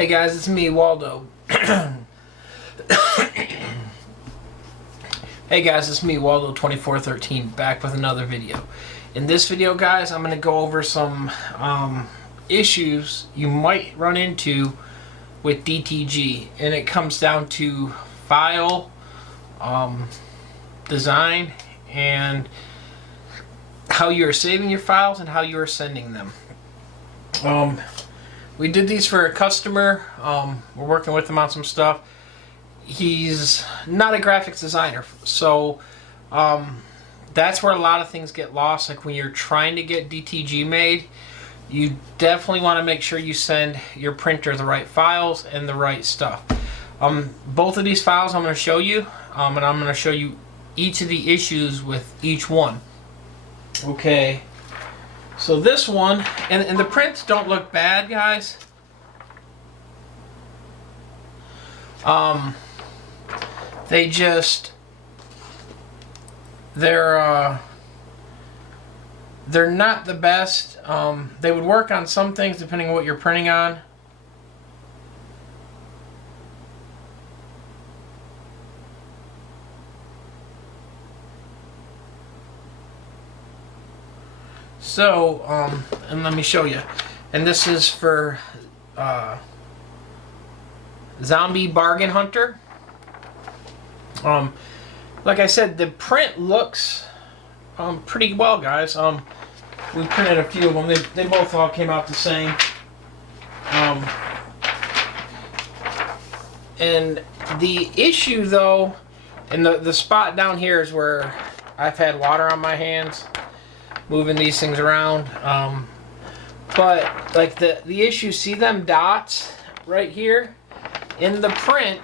Hey guys, it's me, Waldo. Hey guys, it's me, Waldo2413, back with another video. In this video, guys, I'm going to go over some issues you might run into with DTG, and it comes down to file design and how you're saving your files and how you are sending them. We did these for a customer. We're working with him on some stuff. He's not a graphics designer, so that's where a lot of things get lost. Like when you're trying to get DTG made, you definitely want to make sure you send your printer the right files and the right stuff. Both of these files I'm going to show you, and I'm going to show you each of the issues with each one. Okay, so this one, and the prints don't look bad, guys. They're not the best. They would work on some things depending on what you're printing on. So, and let me show you. And this is for Zombie Bargain Hunter. Like I said, the print looks pretty well, guys. We printed a few of them. They both all came out the same. And the issue, though, and the spot down here is where I've had water on my hands moving these things around. But like the issue, see them dots right here in the print,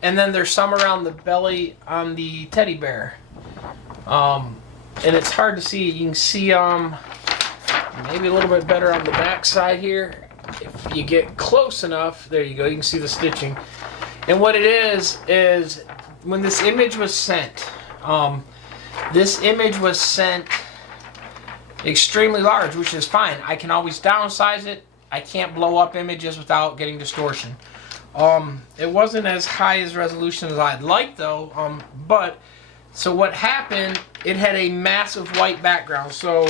and then there's some around the belly on the teddy bear. And it's hard to see. You can see maybe a little bit better on the back side here. If you get close enough, there you go, you can see the stitching. And what it is when this image was sent, extremely large, which is fine. I can always downsize it. I can't blow up images without getting distortion. It wasn't as high as resolution as I'd like, though. But so what happened, it had a massive white background. So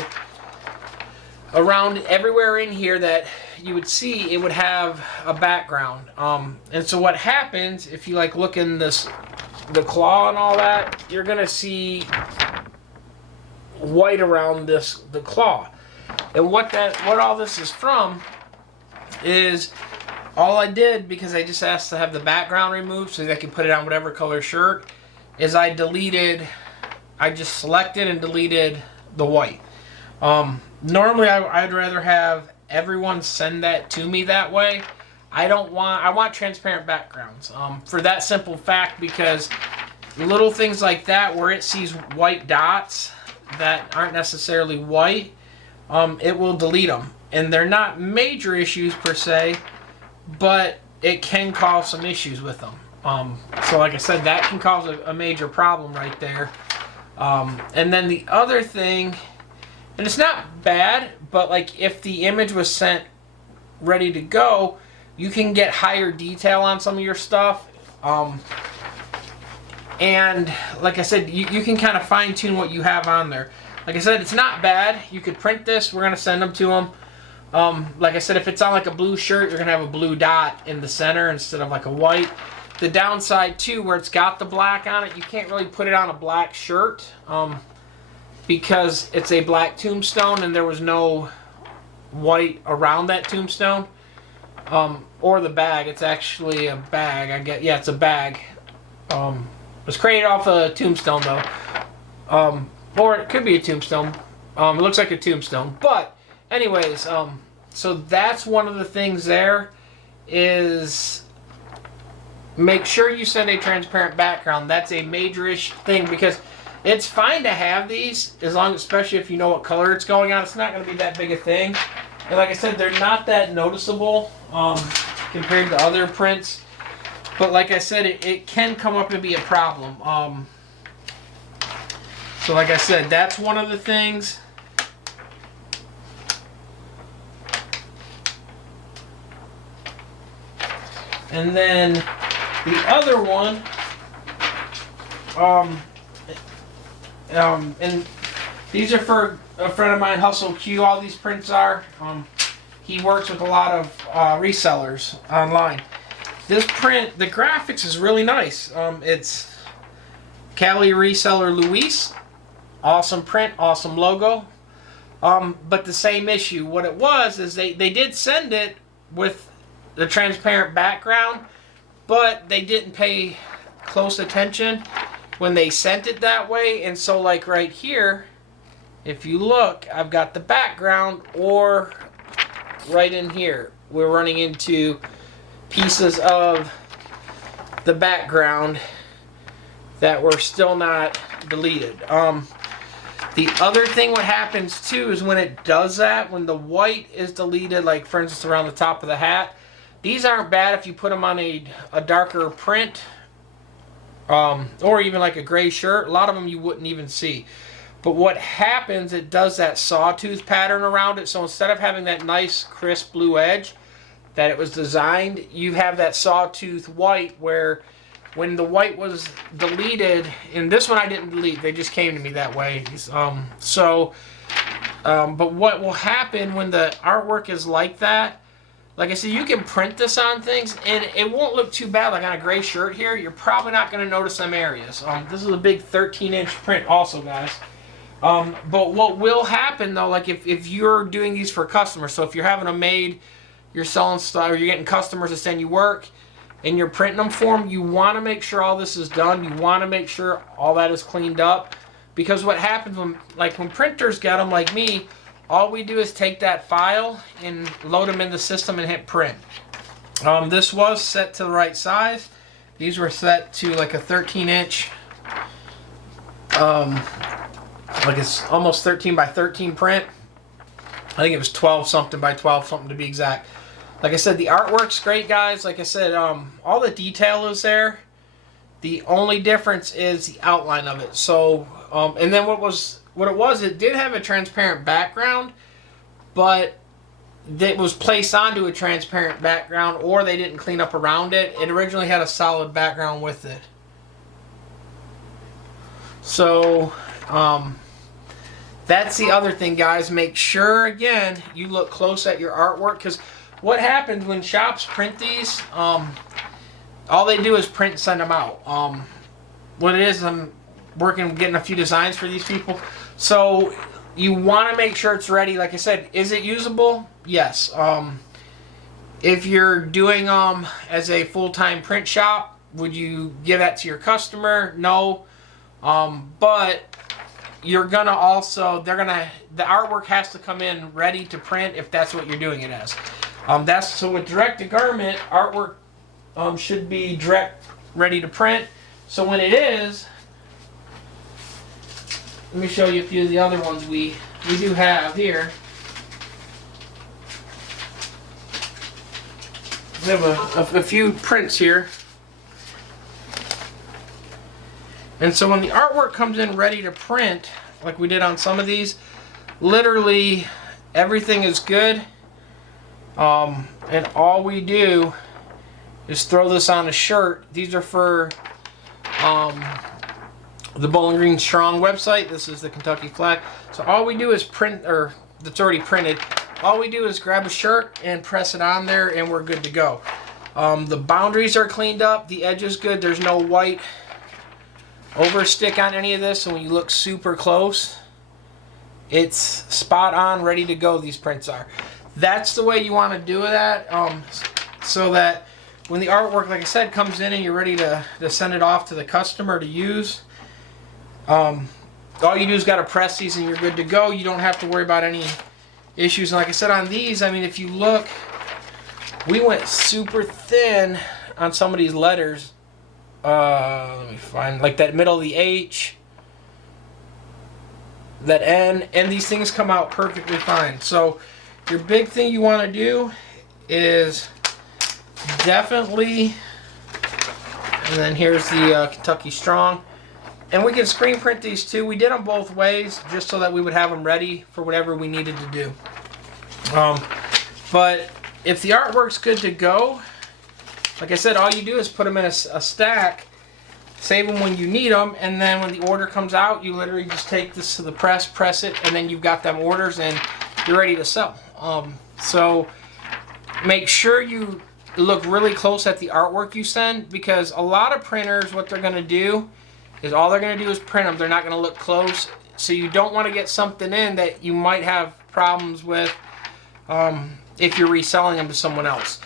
around everywhere in here that you would see, it would have a background. And so what happens if you like look in the claw and all that, you're gonna see white around the claw. And what all this is from is, all I did, because I just asked to have the background removed so that I can put it on whatever color shirt, is I just selected and deleted the white. Normally I'd rather have everyone send that to me that way. I want transparent backgrounds, for that simple fact, because little things like that where it sees white dots that aren't necessarily white, it will delete them. And they're not major issues per se, but it can cause some issues with them. So like I said, that can cause a major problem right there. And then the other thing, and it's not bad, but like if the image was sent ready to go, you can get higher detail on some of your stuff. And like I said, you can kind of fine tune what you have on there. Like I said, it's not bad. You could print this. We're going to send them to them. Like I said, if it's on like a blue shirt, you're going to have a blue dot in the center instead of like a white. The downside too, where it's got the black on it, you can't really put it on a black shirt because it's a black tombstone and there was no white around that tombstone. Or the bag. It's actually a bag. Yeah, it's a bag. It was created off a tombstone though. Or it could be a tombstone. It looks like a tombstone. But anyways, so that's one of the things there, is make sure you send a transparent background. That's a major-ish thing, because it's fine to have these, as long, especially if you know what color it's going on. It's not going to be that big a thing. And like I said, they're not that noticeable compared to other prints. But like I said, it can come up and be a problem. So like I said, that's one of the things. And then the other one, and these are for a friend of mine, Hustle Q. All these prints are. He works with a lot of resellers online. This print, the graphics is really nice. It's Cali reseller Luis. Awesome print, awesome logo. But the same issue. What it was is they did send it with the transparent background, but they didn't pay close attention when they sent it that way. And so like right here, if you look, I've got the background, or right in here, we're running into pieces of the background that were still not deleted. The other thing what happens too is when it does that, when the white is deleted, like for instance around the top of the hat, these aren't bad if you put them on a darker print, or even like a gray shirt. A lot of them you wouldn't even see. But what happens, it does that sawtooth pattern around it. So instead of having that nice crisp blue edge that it was designed, you have that sawtooth white, where when the white was deleted, and this one I didn't delete, they just came to me that way. But what will happen when the artwork is like that, like I said, you can print this on things and it won't look too bad. Like on a gray shirt here, you're probably not going to notice them areas. This is a big 13-inch print also, guys. But what will happen though, like if you're doing these for customers, so if you're having them made, you're selling stuff, or you're getting customers to send you work, and you're printing them for them, you want to make sure all this is done. You want to make sure all that is cleaned up, because what happens when printers get them like me, all we do is take that file and load them in the system and hit print. This was set to the right size. These were set to like a 13-inch, like it's almost 13 by 13 print. I think it was 12 something by 12 something to be exact. Like I said, the artwork's great, guys. Like I said, all the detail is there. The only difference is the outline of it. So, and then it did have a transparent background, but it was placed onto a transparent background, or they didn't clean up around it. It originally had a solid background with it. So, that's the other thing, guys. Make sure, again, you look close at your artwork, because what happens when shops print these, all they do is print and send them out. What it is, I'm getting a few designs for these people. So you want to make sure it's ready. Like I said, is it usable? Yes. If you're doing as a full-time print shop, would you give that to your customer? No. But you're gonna also, the artwork has to come in ready to print if that's what you're doing it as. So with direct to garment, artwork should be direct ready to print. So when it is, let me show you a few of the other ones we do have here. We have a few prints here. And so when the artwork comes in ready to print, like we did on some of these, literally everything is good. And all we do is throw this on a shirt. These are for the Bowling Green Strong website. This is the Kentucky flag. So all we do is print, or that's already printed. All we do is grab a shirt and press it on there, and we're good to go. The boundaries are cleaned up. The edge is good. There's no white overstick on any of this. So when you look super close, it's spot on, ready to go. These prints are. That's the way you want to do that, so that when the artwork, like I said, comes in and you're ready to send it off to the customer to use, all you do is got to press these and you're good to go. You don't have to worry about any issues. And like I said, on these, I mean, if you look, we went super thin on some of these letters. Let me find, like that middle of the H, that N, and these things come out perfectly fine. So your big thing you want to do is definitely, and then here's the Kentucky Strong, and we can screen print these too. We did them both ways just so that we would have them ready for whatever we needed to do. But if the artwork's good to go, like I said, all you do is put them in a stack, save them when you need them, and then when the order comes out, you literally just take this to the press it, and then you've got them orders and you're ready to sell. So make sure you look really close at the artwork you send, because a lot of printers, what they're going to do is all they're going to do is print them. They're not going to look close. So you don't want to get something in that you might have problems with if you're reselling them to someone else.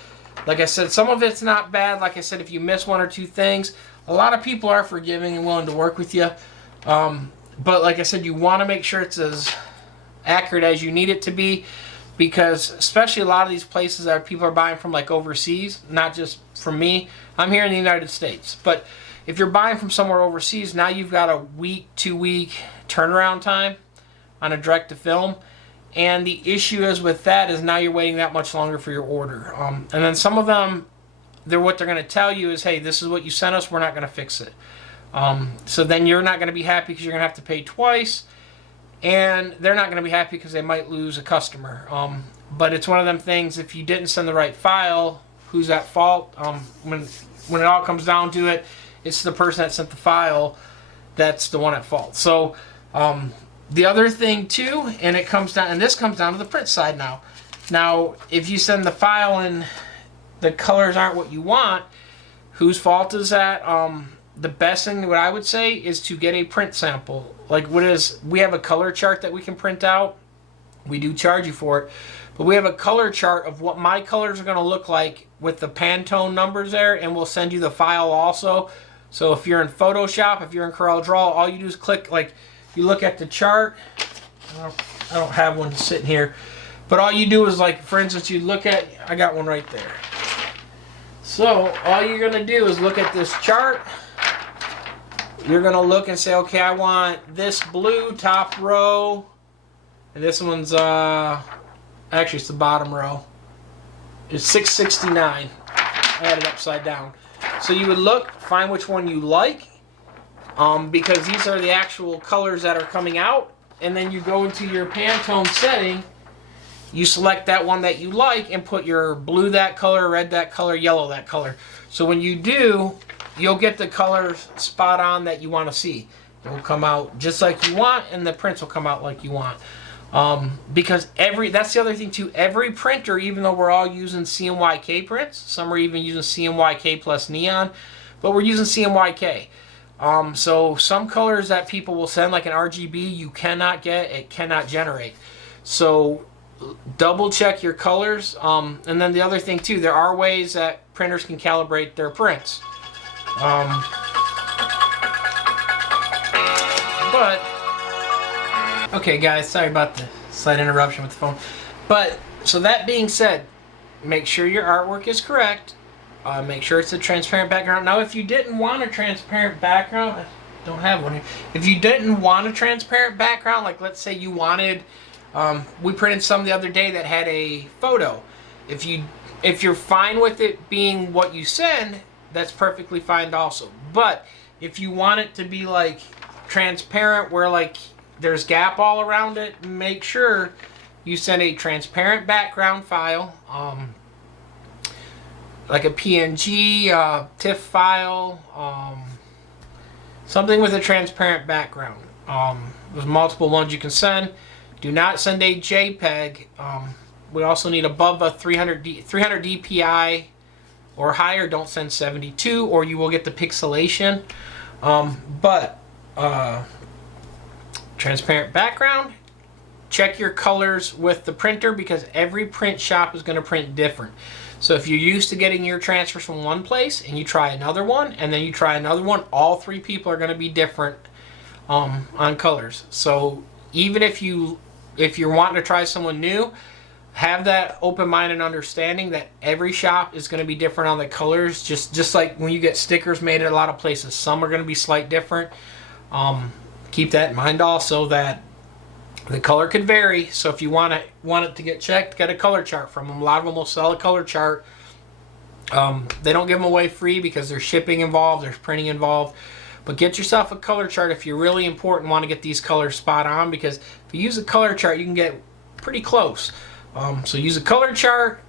Like I said, some of it's not bad. Like I said, if you miss one or two things, a lot of people are forgiving and willing to work with you. But like I said, you want to make sure it's as accurate as you need it to be, because especially a lot of these places that people are buying from, like overseas, not just from me. I'm here in the United States, but if you're buying from somewhere overseas, now you've got a week, 2-week turnaround time on a direct to film. And the issue is with that is now you're waiting that much longer for your order. And then some of them, what they're going to tell you is, hey, this is what you sent us, we're not going to fix it. So then you're not going to be happy because you're going to have to pay twice, and they're not going to be happy because they might lose a customer. But it's one of them things, if you didn't send the right file, who's at fault? When it all comes down to it, it's the person that sent the file that's the one at fault. So the other thing too, and this comes down to the print side now. Now, if you send the file and the colors aren't what you want, whose fault is that? The best thing, what I would say, is to get a print sample. Like we have a color chart that we can print out. We do charge you for it, but we have a color chart of what my colors are going to look like with the Pantone numbers there, and we'll send you the file also. So if you're in Photoshop, if you're in CorelDRAW, all you do is click, like, you look at the chart. I don't have one sitting here, but all you do is, like, for instance, you look at, I got one right there. So all you're going to do is look at this chart. You're going to look and say, okay, I want this blue top row, and this one's, actually it's the bottom row. It's 669. I had it upside down. So you would look, find which one you like, because these are the actual colors that are coming out, and then you go into your Pantone setting, you select that one that you like, and put your blue that color, red that color, yellow that color. So when you do, you'll get the colors spot on that you want to see. It will come out just like you want, and the prints will come out like you want. Because that's the other thing too, every printer, even though we're all using CMYK prints, some are even using CMYK plus neon, but we're using CMYK. So some colors that people will send, like an RGB, you cannot get, it cannot generate. So double check your colors. And then the other thing too, there are ways that printers can calibrate their prints. But okay guys, sorry about the slight interruption with the phone. But so that being said, make sure your artwork is correct. Make sure it's a transparent background. Now if you didn't want a transparent background, I don't have one here. If you didn't want a transparent background, like let's say you wanted, we printed some the other day that had a photo. If you're fine with it being what you send, that's perfectly fine also. But if you want it to be like transparent, where like there's gap all around it, make sure you send a transparent background file, like a PNG, TIFF file, something with a transparent background. There's multiple ones you can send. Do not send a JPEG. We also need above a 300 DPI or higher. Don't send 72, or you will get the pixelation. Transparent background. Check your colors with the printer, because every print shop is going to print different. So if you're used to getting your transfers from one place and you try another one and then you try another one, all three people are going to be different on colors. So even if you're wanting to try someone new, have that open-minded understanding that every shop is going to be different on the colors. Just like when you get stickers made at a lot of places, some are going to be slight different. Keep that in mind also, that the color could vary. So if you want it to get checked, get a color chart from them. A lot of them will sell a color chart. They don't give them away free because there's shipping involved, there's printing involved. But get yourself a color chart if you're really important, want to get these colors spot on, because if you use a color chart, you can get pretty close. So use a color chart,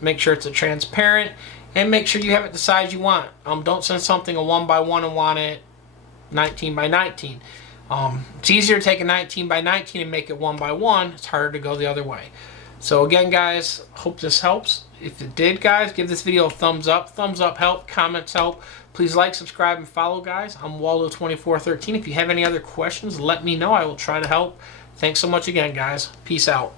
make sure it's a transparent, and make sure you have it the size you want. Don't send something a 1x1 and want it 19x19. It's easier to take a 19x19 and make it 1x1. It's harder to go the other way. So again, guys, hope this helps. If it did, guys, give this video a thumbs up. Thumbs up help, comments help. Please like, subscribe, and follow, guys. I'm Waldo2413. If you have any other questions, let me know. I will try to help. Thanks so much again, guys. Peace out.